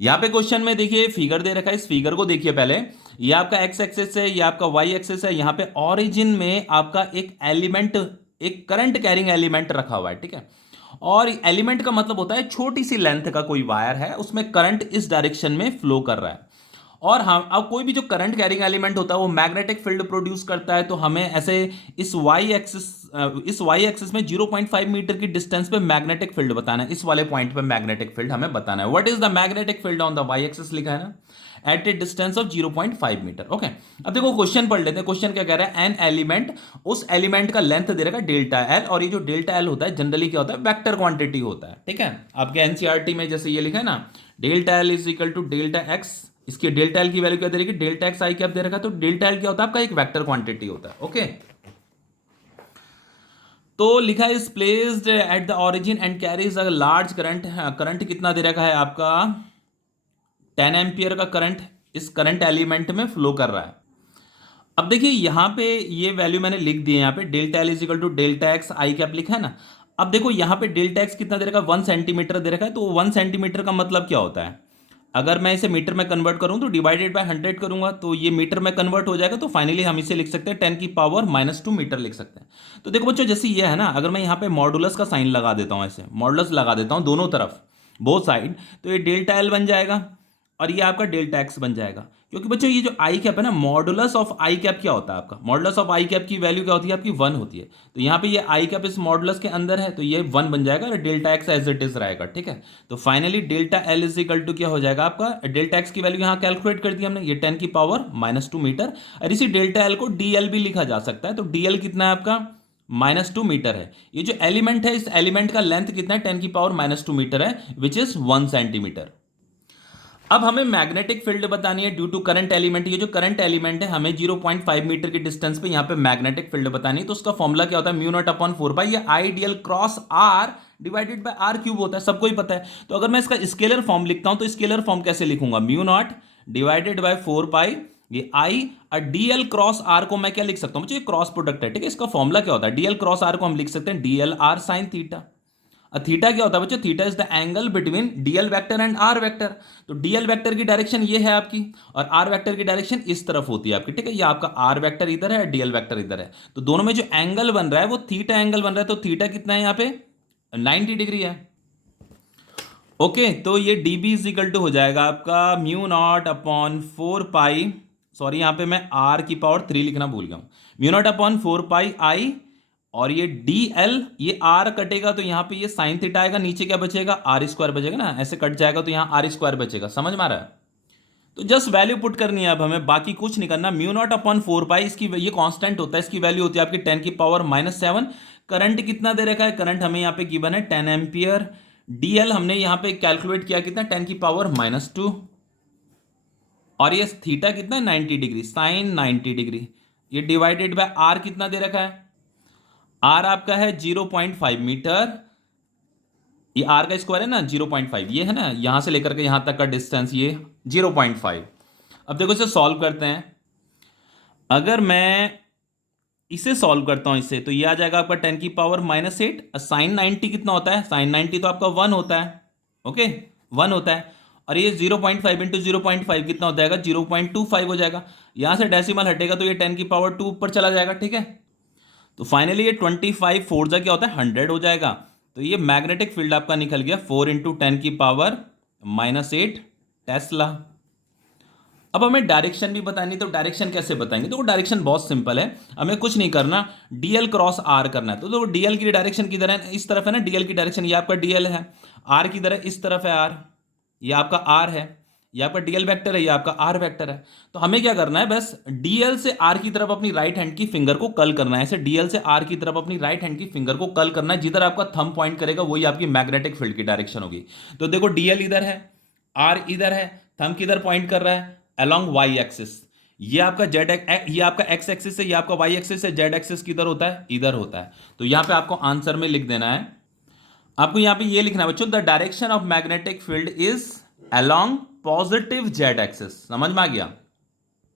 यहाँ पे क्वेश्चन में देखिए फिगर दे रखा है, इस फिगर को देखिए पहले। ये आपका एक्स एक्सेस है, ये आपका वाई एक्सेस है। यहाँ पे ओरिजिन में आपका एक एलिमेंट, एक करंट कैरिंग एलिमेंट रखा हुआ है, ठीक है। और एलिमेंट का मतलब होता है छोटी सी लेंथ का कोई वायर है, उसमें करंट इस डायरेक्शन में फ्लो कर रहा है। और हम अब कोई भी जो करंट कैरिंग एलिमेंट होता है वो मैग्नेटिक फील्ड प्रोड्यूस करता है, तो हमें ऐसे इस वाई एक्सिस में 0.5 मीटर की डिस्टेंस पे मैग्नेटिक फील्ड बताना है। इस वाले पॉइंट पे मैग्नेटिक फील्ड हमें बताना है। What is the magnetic field on the Y axis लिखा है ना, at a distance of 0.5 metre. Okay, अब देखो क्वेश्चन पढ़ लेते हैं। क्वेश्चन क्या कह रहा है, एन एलिमेंट, उस एलिमेंट का लेंथ दे रखा है डेल्टा एल, और ये जो डेल्टा एल होता है जनरली क्या होता है, वेक्टर क्वांटिटी होता है, ठीक है। आपके एनसीईआरटी में जैसे ये लिखा है ना, delta L is equal to delta x, इसकी डेल्टा एल की वैल्यू क्या दे रही है, डेल्टा एक्स आई कैप दे रखा है, तो डेल्टा एल क्या होता है आपका, एक वेक्टर क्वांटिटी होता है। ओके, तो लिखा है is placed at the origin and carries a large current. Current कितना दे रखा है आपका, 10 एम्पियर का करंट इस करंट एलिमेंट में फ्लो कर रहा है। अब देखिए यहाँ पे ये वैल्यू मैंने लिख दी है, यहाँ पे delta L is equal to delta x I cap लिखा है ना। अब देखो यहाँ पे डेल्टा एक्स कितना दे रखा है, 1 सेंटीमीटर दे रखा है। तो 1 सेंटीमीटर का मतलब क्या होता है, अगर मैं इसे मीटर में कन्वर्ट करूं तो डिवाइडेड बाय 100 करूंगा तो ये मीटर में कन्वर्ट हो जाएगा। तो फाइनली हम इसे लिख सकते हैं 10⁻⁻² मीटर लिख सकते हैं। तो देखो बच्चों, जैसे ये है ना, अगर मैं यहाँ पे मॉडुलस का साइन लगा देता हूँ, ऐसे मॉडुलस लगा देता हूँ दोनों तरफ, बोथ साइड, तो ये डेल्टा एल बन जाएगा और ये आपका डेल्टा एक्स बन जाएगा। क्योंकि बच्चों ये जो आई कैप है ना, मॉडुलस ऑफ आई कैप क्या होता है आपका, मॉडुलस ऑफ आई कैप की वैल्यू क्या होती है आपकी, 1 होती है। तो यहाँ पे ये आई कैप इस मॉडुलस के अंदर है, तो ये 1 बन जाएगा और delta x as it is रहेगा, ठीक है। तो finally delta L is equal to क्या हो जाएगा आपका, डेल्टा एक्स की वैल्यू यहाँ कैलकुलेट कर दी हमने, ये 10⁻⁻² मीटर। और इसी डेल्टा एल को डी एल भी लिखा जा सकता है। तो डी एल कितना है आपका, -2 मीटर है। ये जो एलिमेंट है, इस एलिमेंट का लेंथ कितना है, 10⁻⁻² मीटर है, विच इज 1 सेंटीमीटर। अब हमें मैग्नेटिक फील्ड बतानी है ड्यू टू करंट एलिमेंट। ये जो करंट एलिमेंट है, हमें 0.5 मीटर की डिस्टेंस पे यहाँ पे मैग्नेटिक फील्ड बतानी है। तो उसका फॉर्मूला क्या होता है, μ0/4 ये I DL cross R divided by R cube होता है, सबको ही पता है। तो अगर मैं इसका स्केलर फॉर्म लिखता हूं तो स्केलर फॉर्म कैसे लिखूंगा, μ0/4 ये आई और डीएल क्रॉस आर को मैं क्या लिख सकता हूं, मुझे क्रॉस प्रोडक्ट है, ठीक है। इसका फॉर्मूला क्या होता है, डीएल क्रॉस आर को हम लिख सकते हैं DL R sine theta. Theta क्या होता है बच्चों, theta is the angle between DL vector and R vector. तो डीएल वेक्टर की डायरेक्शन ये है आपकी, और आर वेक्टर की डायरेक्शन इस तरफ होती है आपकी, ठीक है। ये आपका आर वेक्टर इधर है, डीएल वेक्टर इधर है। तो दोनों में जो एंगल बन रहा है वो थीटा एंगल बन रहा है। तो थीटा कितना है यहाँ पे, 90 डिग्री है। ओके, तो ये डीबी इज इक्वल टू हो जाएगा आपका μ0/4 सॉरी यहाँ पे मैं आर की पावर 3 लिखना भूल गया हूँ, μ0/4 आई, और ये डी एल, ये आर कटेगा तो यहाँ पे ये साइन थीटा आएगा, नीचे क्या बचेगा, आर स्क्वायर बचेगा ना, ऐसे कट जाएगा तो यहाँ आर स्क्वायर बचेगा, समझ में आ रहा है। तो जस्ट वैल्यू पुट करनी है अब हमें, बाकी कुछ नहीं करना। μ0/4 इसकी ये कांस्टेंट होता है, इसकी वैल्यू होती है आपकी 10⁻⁻7। करंट कितना दे रखा है, करंट हमें यहाँ पे गिवन है 10 एम्पियर। डीएल हमने यहाँ पे कैलकुलेट किया कितना, 10⁻⁻2, और ये थीटा कितना, 90 डिग्री, साइन 90 डिग्री। ये डिवाइडेड बाय आर कितना दे रखा है, आर आपका है 0.5 मीटर, ये आर का स्क्वायर है ना 0.5, ये है ना यहां से लेकर के यहां तक का डिस्टेंस ये 0.5। अब देखो इसे सॉल्व करते हैं। अगर मैं इसे सॉल्व करता हूं इससे, तो ये आ जाएगा आपका 10⁻⁻8। साइन 90 कितना होता है, साइन 90 तो आपका 1 होता है, ओके 1 होता है। और ये 0.5 इंटू 0.5 कितना हो जाएगा, 0.25 हो जाएगा। यहां से डेसिमल हटेगा तो ये 10⁻2 ऊपर चला जाएगा, ठीक है। तो फाइनली ये 25 4 जा क्या होता है, 100 हो जाएगा। तो ये मैग्नेटिक फील्ड आपका निकल गया 4 इंटू 10⁻⁻8 टेस्ला। अब हमें डायरेक्शन भी बतानी, तो डायरेक्शन कैसे बताएंगे, तो डायरेक्शन बहुत सिंपल है, हमें कुछ नहीं करना, डीएल क्रॉस आर करना है। तो डीएल की डायरेक्शन किधर है, इस तरफ है ना, डीएल की डायरेक्शन ये आपका डीएल है। आर किधर है, इस तरफ है आर, ये आपका आर है, ये आपका डीएल वेक्टर है, ये आपका आर वेक्टर है। तो हमें क्या करना है, बस डीएल से आर की तरफ अपनी राइट हैंड की फिंगर को कल करना है। ऐसे डीएल से आर की तरफ अपनी राइट हैंड की फिंगर को कल करना है, जिधर आपका थंब पॉइंट करेगा वही आपकी मैग्नेटिक फील्ड की डायरेक्शन होगी। तो देखो डीएल इधर है, आर इधर है, थंब किधर पॉइंट कर रहा है, अलोंग वाई एक्सिस। ये आपका जेड, ये आपका एक्स एक्सिस है, ये आपका वाई एक्सिस है। जेड एक्सिस किधर होता है, इधर होता है। तो यहां पे आपको आंसर में लिख देना है, आपको यहां पे ये लिखना है बच्चों, the direction of magnetic field is along positive Z axis. समझ में आ गया।